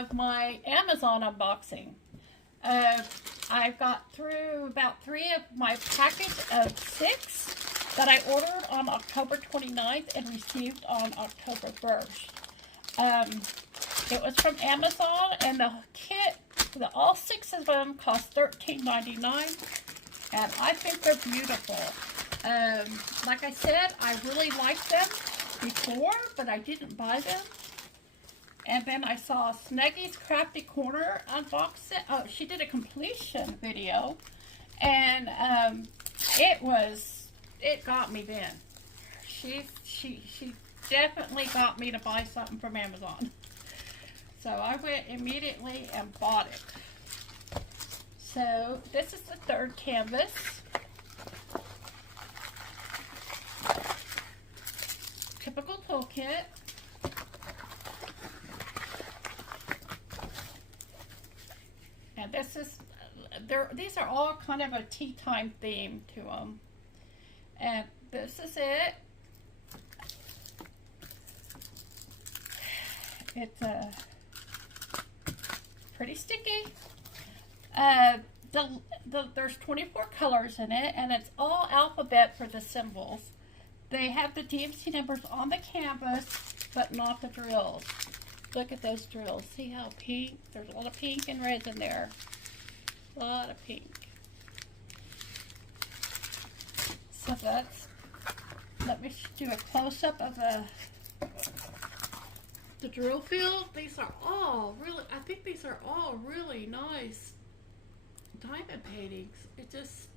of my Amazon unboxing. I got through about 3 of my package of 6 that I ordered on October 29th and received on October 1st. It was from Amazon, and the kit, all 6 of them cost $13.99, and I think they're beautiful. Like I said, I really liked them before, but I didn't buy them. And then I saw Snuggy's Crafty Corner unbox it. Oh, she did a completion video, and it got me then. She definitely got me to buy something from Amazon. So I went immediately and bought it. So this is the 3rd canvas. Typical toolkit. And this is, these are all kind of a tea time theme to them. And this is it. It's pretty sticky. There's 24 colors in it, and it's all alphabet for the symbols. They have the DMC numbers on the canvas, but not the drills. Look at those drills. See how pink? There's a lot of pink and red in there. A lot of pink. So that's, let me do a close-up of the drill field. These are all really, I think these are all really nice diamond paintings. It just,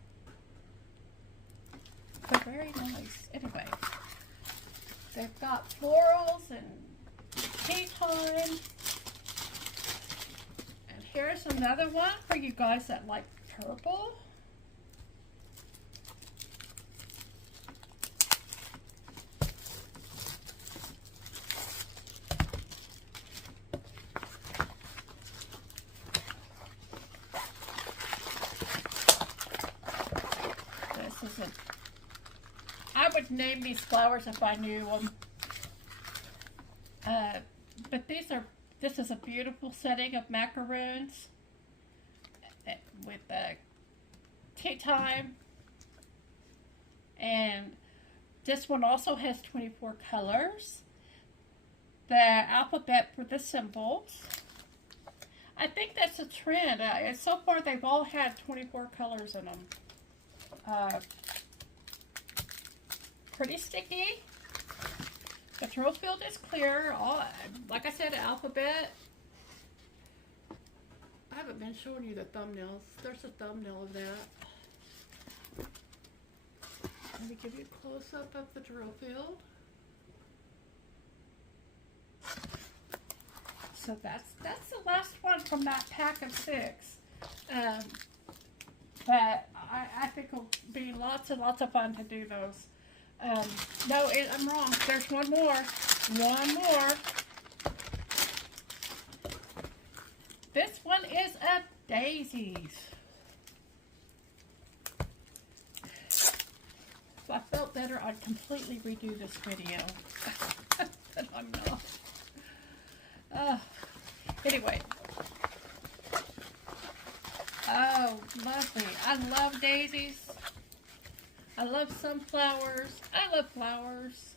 they're very nice. Anyway, they've got florals and tea time. And here's another one for you guys that like purple. I would name these flowers if I knew them. But this is a beautiful setting of macaroons with tea time. And this one also has 24 colors. The alphabet for the symbols. I think that's a trend. So far they've all had 24 colors in them. Pretty sticky. The drill field is clear. Like I said, alphabet. I haven't been showing you the thumbnails. There's a thumbnail of that. Let me give you a close-up of the drill field. So that's the last one from that pack of 6. But I think it'll be lots and lots of fun to do those. No, I'm wrong. There's one more. One more. This one is of daisies. If I felt better, I'd completely redo this video. But I'm not. Anyway. Oh, lovely. I love daisies. I love sunflowers. I love flowers.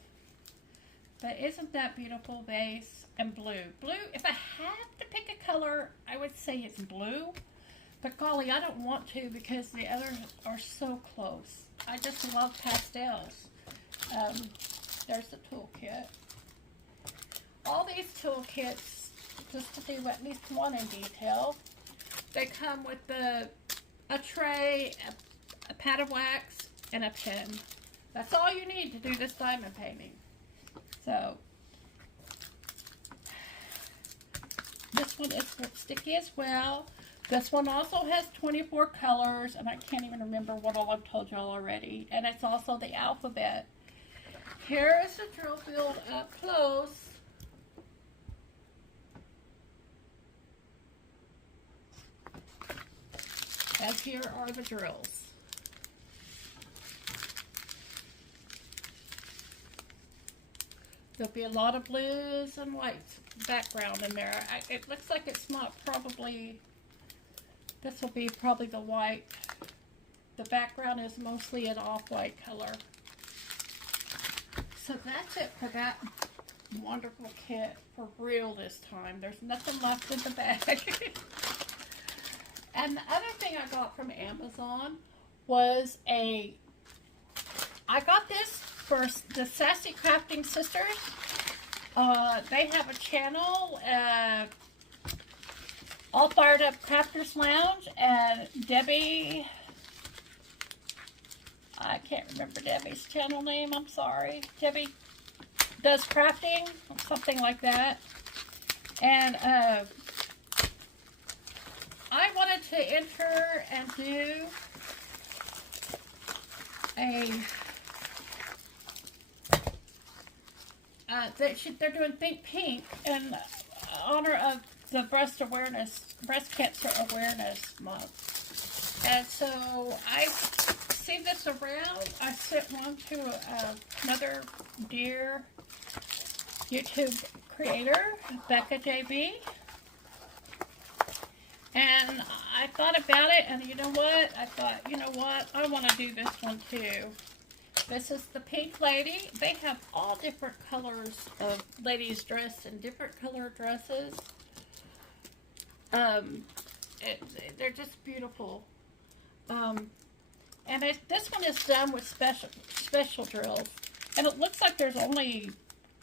But isn't that beautiful vase? And blue. Blue, if I had to pick a color, I would say it's blue. But golly, I don't want to because the others are so close. I just love pastels. There's the toolkit. All these toolkits, just to do at least one in detail, they come with a tray, a pad of wax, and a pen. That's all you need to do this diamond painting. So, this one is sticky as well. This one also has 24 colors, and I can't even remember what all I've told y'all already. And it's also the alphabet. Here is the drill field up close. And here are the drills. There'll be a lot of blues and whites background in there. It looks like it's not probably, this will be probably the white. The background is mostly an off-white color. So that's it for that wonderful kit for real this time. There's nothing left in the bag. And the other thing I got from Amazon was I got this for the Sassy Crafting Sisters. They have a channel, All Fired Up Crafters Lounge, and Debbie, I can't remember Debbie's channel name, I'm sorry. Debbie Does Crafting, something like that. And I wanted to enter and do they're doing Think Pink in honor of the Breast Cancer Awareness Month. And so I see this around. I sent one to another dear YouTube creator, Becca JB. And I thought about it, and you know what? I thought, you know what? I want to do this one too. This is the Pink Lady. They have all different colors of ladies dressed in different color dresses. They're just beautiful. And this one is done with special drills. And it looks like there's only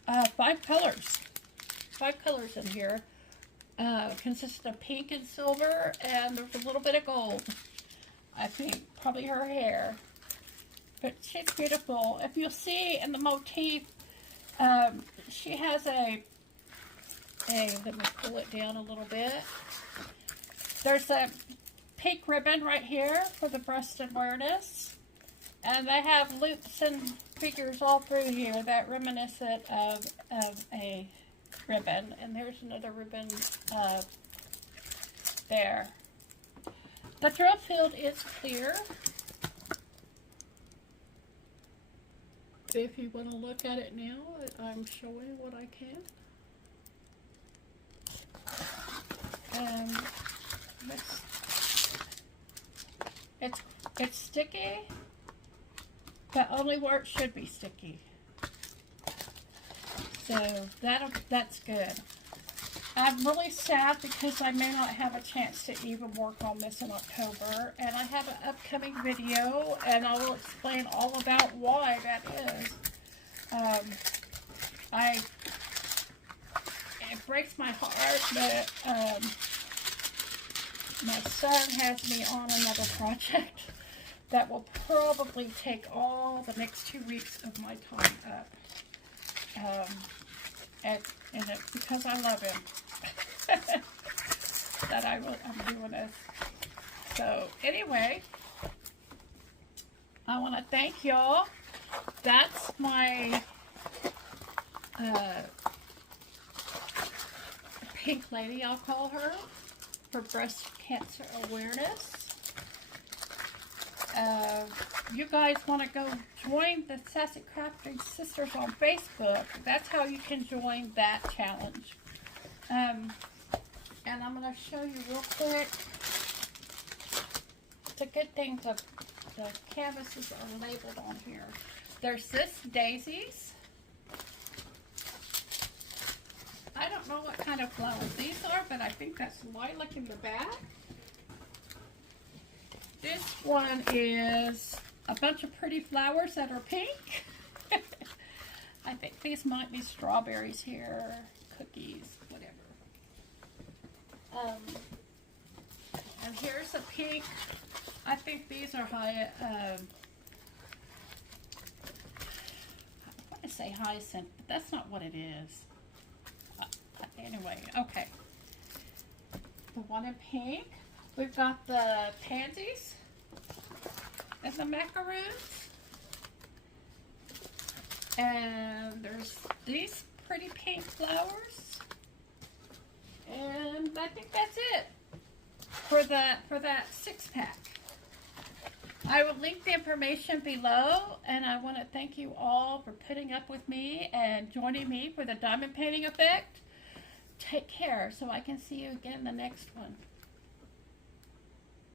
5 colors. 5 colors in here. Consistent of pink and silver, and there's a little bit of gold. I think probably her hair. But she's beautiful. If you'll see in the motif, she has let me pull it down a little bit. There's a pink ribbon right here for the breast awareness. And they have loops and figures all through here that reminiscent of a ribbon. And there's another ribbon there. The drill field is clear. If you want to look at it now, I'm showing what I can. It's sticky, but only where it should be sticky. So that's good. I'm really sad because I may not have a chance to even work on this in October, and I have an upcoming video, and I will explain all about why that is. It breaks my heart that my son has me on another project that will probably take all the next 2 weeks of my time up. And it's because I love him that I'm doing this. So anyway, I want to thank y'all. That's my Pink Lady, I'll call her, for breast cancer awareness. You guys want to go join the Sassy Crafting Sisters on Facebook. That's how you can join that challenge. And I'm going to show you real quick. It's a good thing the canvases are labeled on here. There's this daisies. I don't know what kind of flowers these are, but I think that's lilac in the back. This one is a bunch of pretty flowers that are pink. I think these might be strawberries here, cookies, whatever. And here's a pink. I think these are I want to say hyacinth, but that's not what it is. Anyway, okay. The one in pink. We've got the pansies and the macaroons. And there's these pretty pink flowers. And I think that's it for that 6-pack. I will link the information below, and I want to thank you all for putting up with me and joining me for the diamond painting effect. Take care so I can see you again in the next one.